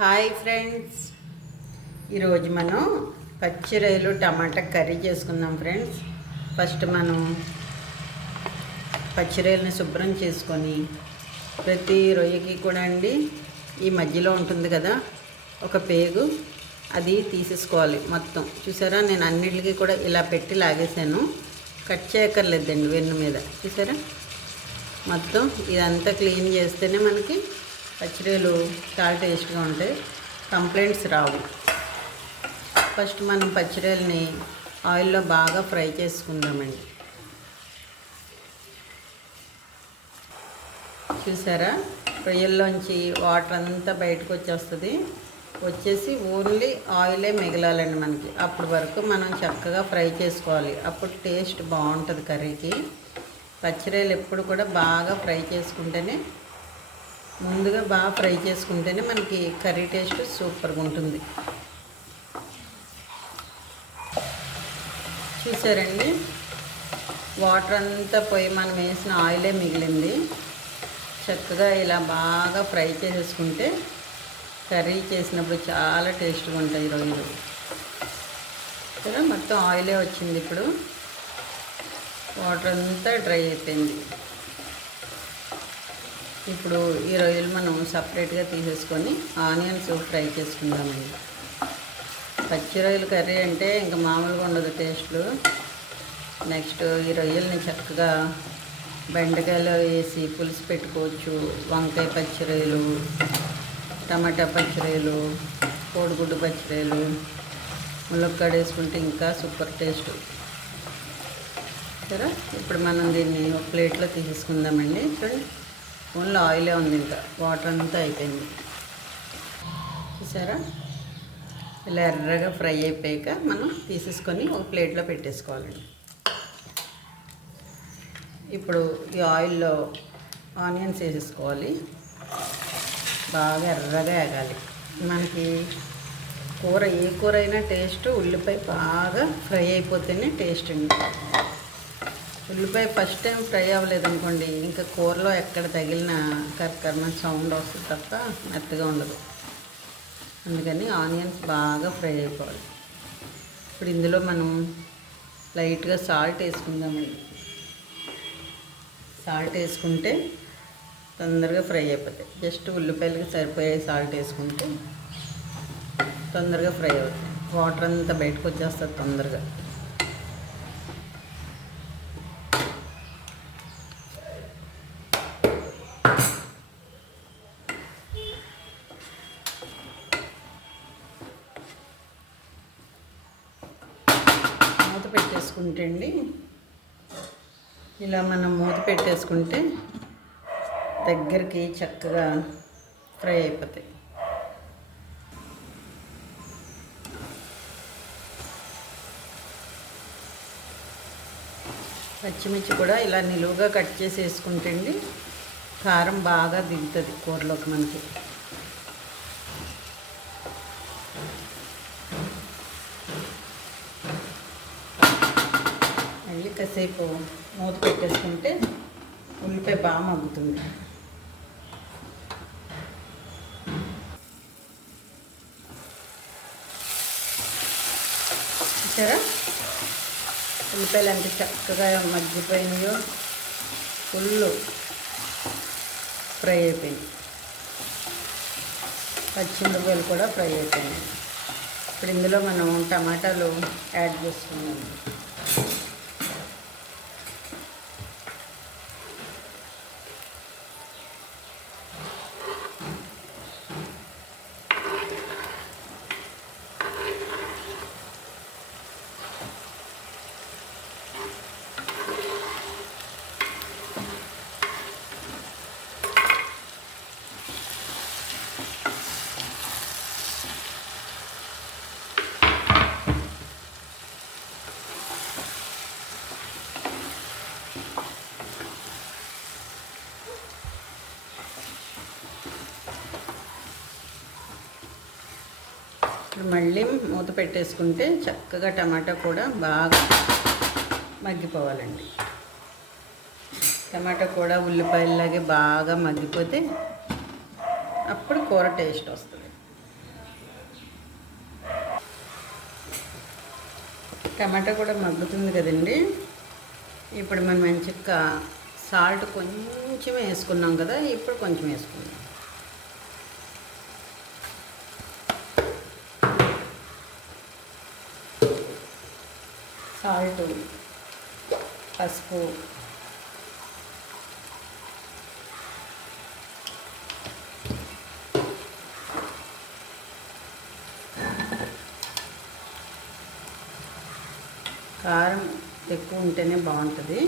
Hi friends, ఈరోజు మనం పచ్చి రొయ్యలు టమాటా కర్రీ చేసుకుందాం ఫ్రెండ్స్. ఫస్ట్ మనం పచ్చి రొయ్యలని శుభ్రం చేసుకొని ప్రతి రొయ్యకి కూడా అండి ఈ మధ్యలో ఉంటుంది కదా ఒక పేగు, అది తీసేసుకోవాలి మొత్తం. చూసారా, నేను అన్నిటికీ కూడా ఇలా పెట్టి లాగేసాను, కట్ చేయక్కర్లేదండి వెన్ను మీద. చూసారా, మొత్తం ఇదంతా క్లీన్ చేస్తేనే మనకి పచ్చిరొయ్యలు చాలా టేస్ట్గా ఉంటాయి, కంప్లైంట్స్ రావు. ఫస్ట్ మనం పచ్చిరొయ్యలని ఆయిల్లో బాగా ఫ్రై చేసుకుందామండి. చూసారా, రొయ్యల్లోంచి వాటర్ అంతా బయటకు వచ్చేసి ఓన్లీ ఆయిలే మిగలాలండి మనకి. అప్పటి వరకు మనం చక్కగా ఫ్రై చేసుకోవాలి, అప్పుడు టేస్ట్ బాగుంటుంది కర్రీకి. పచ్చిరొయ్యలు ఎప్పుడు కూడా బాగా ఫ్రై చేసుకుంటేనే, ముందుగా బాగా ఫ్రై చేసుకుంటేనే మనకి కర్రీ టేస్ట్ సూపర్గా ఉంటుంది. చూసారండి, వాటర్ అంతా పోయి మనం వేసిన ఆయిలే మిగిలింది. చక్కగా ఇలా బాగా ఫ్రై చేసేసుకుంటే కర్రీ చేసినప్పుడు చాలా టేస్ట్గా ఉంటాయి రొయ్యలు. కదా, మొత్తం ఆయిలే వచ్చింది. ఇప్పుడు వాటర్ అంతా డ్రై అయిపోయింది. ఇప్పుడు ఈ రొయ్యలు మనం సపరేట్గా తీసేసుకొని ఆనియన్స్ ఫ్రై చేసుకుందామండి. పచ్చి రొయ్యల కర్రీ అంటే ఇంకా మామూలుగా ఉండదు టేస్ట్లు. నెక్స్ట్ ఈ రొయ్యల్ని చక్కగా బెండకాయలు వేసి పులుసు పెట్టుకోవచ్చు, వంకాయ పచ్చి రొయ్యలు, టమాటా పచ్చి రొయ్యలు, కోడిగుడ్డు పచ్చి రొయ్యలు, ములక్కాడ వేసుకుంటే ఇంకా సూపర్ టేస్ట్. సరే, ఇప్పుడు మనం దీన్ని ఒక ప్లేట్లో తీసేసుకుందామండి. చూడండి, ఓన్లీ ఆయిలే ఉంది, ఇంకా వాటర్ అంతా అయిపోయింది. చూసారా, ఇలా ఎర్రగా ఫ్రై అయిపోయాక మనం తీసేసుకొని ఒక ప్లేట్లో పెట్టేసుకోవాలండి. ఇప్పుడు ఈ ఆయిల్లో ఆనియన్స్ వేసేసుకోవాలి, బాగా ఎర్రగా వేగాలి. మనకి కూర ఏ కూర అయినా టేస్ట్ ఉల్లిపాయ బాగా ఫ్రై అయిపోతేనే టేస్ట్ అండి. ఉల్లిపాయ ఫస్ట్ టైం ఫ్రై అవ్వలేదనుకోండి, ఇంకా కూరలో ఎక్కడ తగిలిన కర్కర్మ సౌండ్ వస్తుంది తప్ప మెత్తగా ఉండదు. అందుకని ఆనియన్స్ బాగా ఫ్రై అయిపోవాలి. ఇప్పుడు ఇందులో మనం లైట్గా సాల్ట్ వేసుకుందామండి. సాల్ట్ వేసుకుంటే తొందరగా ఫ్రై అయిపోతాయి. జస్ట్ ఉల్లిపాయలకి సరిపోయే సాల్ట్ వేసుకుంటే తొందరగా ఫ్రై అవుతాయి. వాటర్ అంతా బయటకు వచ్చేస్తుంది తొందరగా. మూత పెట్టేసుకుంటే అండి, ఇలా మనం మూత పెట్టేసుకుంటే దగ్గరికి చక్కగా ఫ్రై అయిపోతాయి. పచ్చిమిర్చి కూడా ఇలా నిలువుగా కట్ చేసి వేసుకుంటే అండి కారం బాగా దిగుతుంది కూరలోకి మనకి. మళ్ళీ కాసేపు మూత పెట్టేసుకుంటే ఉల్లిపాయ బాగా మగ్గుతుంది. చూసారా, ఉల్లిపాయలు అంత చక్కగా మగ్గిపోయినాయో, ఫుల్ ఫ్రై అయిపోయింది. పచ్చిమిరపకాయలు కూడా ఫ్రై అయిపోయినాయి. ఇప్పుడు ఇందులో మనం టమాటాలు యాడ్ చేసుకున్నాము. మళ్ళీ మూత పెట్టేసుకుంటే చక్కగా టమాటా కూడా బాగా మగ్గిపోవాలండి. టమాటా కూడా ఉల్లిపాయలాగే బాగా మగ్గిపోతే అప్పుడు కూర టేస్ట్ వస్తుంది. టమాటా కూడా మగ్గుతుంది కదండి. ఇప్పుడు మనం మంచిగా సాల్ట్ కొంచెం వేసుకున్నాం కదా, ఇప్పుడు కొంచెం వేసుకుందాం. సాల్ట్, పసుపు, కారం ఎక్కువ ఉంటేనే బాగుంటుంది.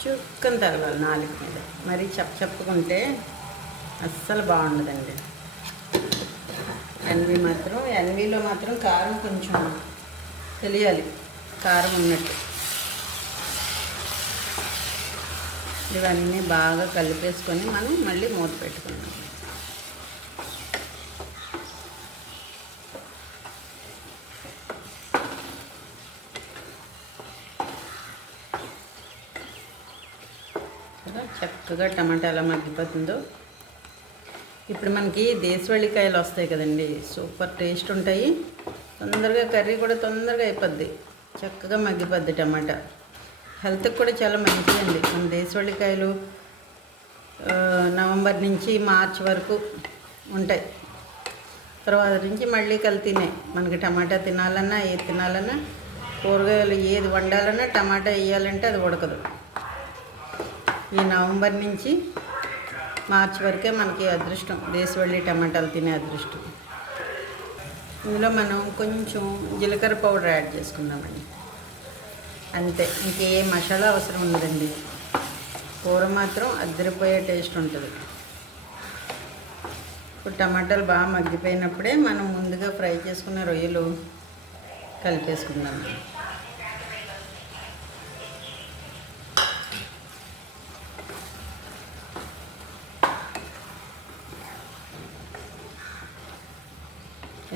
చుక్కని తగలాలి నాలుగు మీద, మరి చప్పుకుంటే అస్సలు బాగుండదండి. ఎన్వీలో మాత్రం కారం కొంచెం తెలియాలి, కారం ఉన్నట్టు. ఇవన్నీ బాగా కలిపేసుకొని మనం మళ్ళీ మూత పెట్టుకుందాం. చక్కగా టమాటా ఎలా మగ్గిపోతుందో. ఇప్పుడు మనకి దేశవళికాయలు వస్తాయి కదండి, సూపర్ టేస్ట్ ఉంటాయి. తొందరగా కర్రీ కూడా తొందరగా అయిపోద్ది, చక్కగా మగ్గిపోద్ది టమాటా. హెల్త్కి కూడా చాలా మంచిదండి. మన దేశవళికాయలు నవంబర్ నుంచి మార్చి వరకు ఉంటాయి. తర్వాత నుంచి మళ్ళీ కల్తీనే. మనకి టమాటా తినాలన్నా, ఏది తినాలన్నా, కూరగాయలు ఏది వండాలన్నా టమాటా వేయాలంటే అది ఉడకదు. ఈ నవంబర్ నుంచి మార్చి వరకే మనకి అదృష్టం, దేశవళి టమాటాలు తినే అదృష్టం. ఇందులో మనం కొంచెం జీలకర్ర పౌడర్ యాడ్ చేసుకుందామండి, అంతే. ఇంకే మసాలా అవసరం ఉండదండి. కూర మాత్రం అద్దరిపోయే టేస్ట్ ఉంటుంది. ఇప్పుడు టమాటాలు బాగా మగ్గిపోయినప్పుడే మనం ముందుగా ఫ్రై చేసుకున్న రొయ్యలు కలిపేసుకుందాం.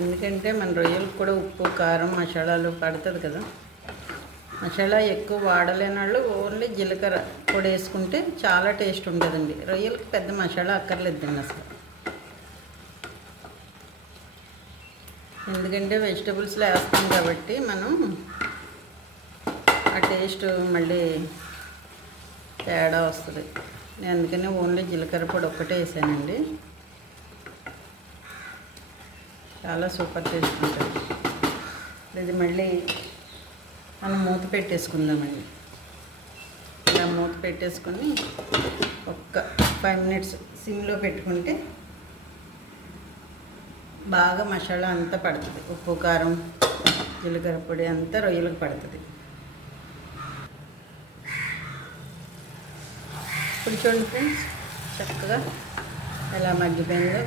ఎందుకంటే మన రొయ్యలకు కూడా ఉప్పు, కారం, మసాలాలు పడుతుంది కదా. మసాలా ఎక్కువ వాడలేని వాళ్ళు ఓన్లీ జీలకర్ర పొడి వేసుకుంటే చాలా టేస్ట్ ఉంటుందండి. రొయ్యలకి పెద్ద మసాలా అక్కర్లేదండి అసలు. ఎందుకంటే వెజిటబుల్స్లో వేస్తాం కాబట్టి మనం ఆ టేస్ట్ మళ్ళీ తేడా వస్తుంది. నేను అందుకని ఓన్లీ జీలకర్ర పొడి ఒక్కటే వేసానండి. చాలా సూపర్ టేస్ట్ ఉంటుంది. ఇది మళ్ళీ మనం మూత పెట్టేసుకుందామండి. ఇలా మూత పెట్టేసుకొని ఒక్క 5 minutes సిమ్లో పెట్టుకుంటే బాగా మసాలా అంతా పడుతుంది. ఉప్పు, కారం, జీలకర్ర పొడి అంతా రొయ్యలకు పడుతుంది. ఇప్పుడు చూడండి ఫ్రెండ్స్, చక్కగా ఎలా మగ్గిపోయిందో.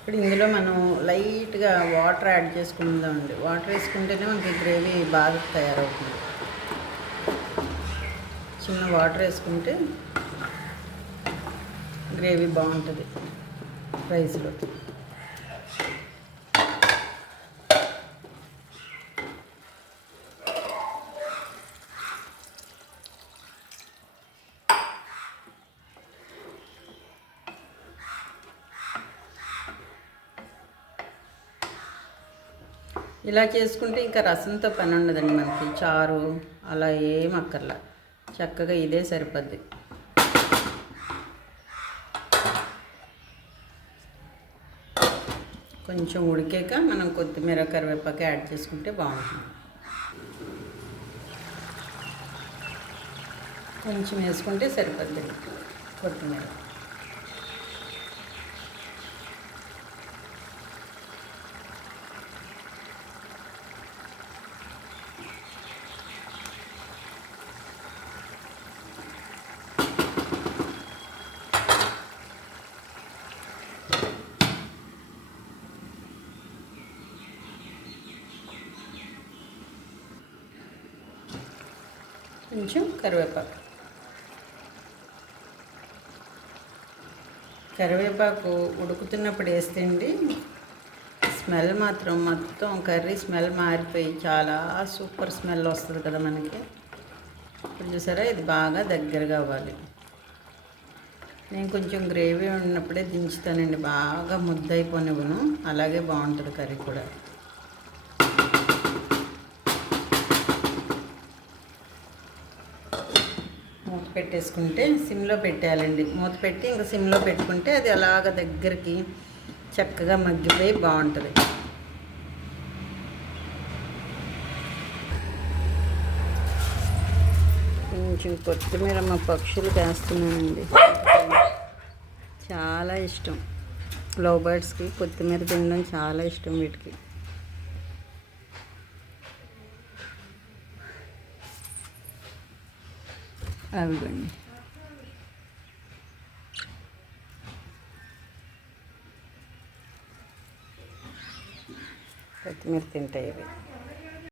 ఇప్పుడు ఇందులో మనం లైట్గా వాటర్ యాడ్ చేసుకుందామండి. వాటర్ వేసుకుంటేనే మనకి గ్రేవీ బాగా తయారవుతుంది. చిన్న వాటర్ వేసుకుంటే గ్రేవీ బాగుంటుంది రైస్లో. ఇలా చేసుకుంటే ఇంకా రసంతో పని ఉండదండి మనకి. చారు అలా ఏం అక్కర్లా, చక్కగా ఇదే సరిపోద్ది. కొంచెం ఉడికాక మనం కొత్తిమీర, కరివేపాకు యాడ్ చేసుకుంటే బాగుంటుంది. కొంచెం వేసుకుంటే సరిపోద్ది కొత్తిమీర. కొంచెం కరివేపాకు ఉడుకుతున్నప్పుడు వేస్తే అండి స్మెల్ మాత్రం మొత్తం కర్రీ స్మెల్ మారిపోయి చాలా సూపర్ స్మెల్ వస్తుంది కదా మనకి. ఇప్పుడు చూసారా, ఇది బాగా దగ్గరగా అవ్వాలి. నేను కొంచెం గ్రేవీ ఉన్నప్పుడే దించుతానండి, బాగా ముద్ద అయిపోనివ్వను, అలాగే బాగుంటుంది కర్రీ కూడా. మూత పెట్టేసుకుంటే సిమ్లో పెట్టేయాలండి. మూత పెట్టి ఇంకా సిమ్లో పెట్టుకుంటే అది అలాగ దగ్గరికి చక్కగా మగ్గిపోయి బాగుంటుంది. కొంచెం కొత్తిమీర మా పక్షులు వేస్తున్నానండి, చాలా ఇష్టం. లవ్ బర్డ్స్కి కొత్తిమీర తినడం చాలా ఇష్టం వీటికి. అవిగండి, కొత్తిమీర తింటాయి ఇవి.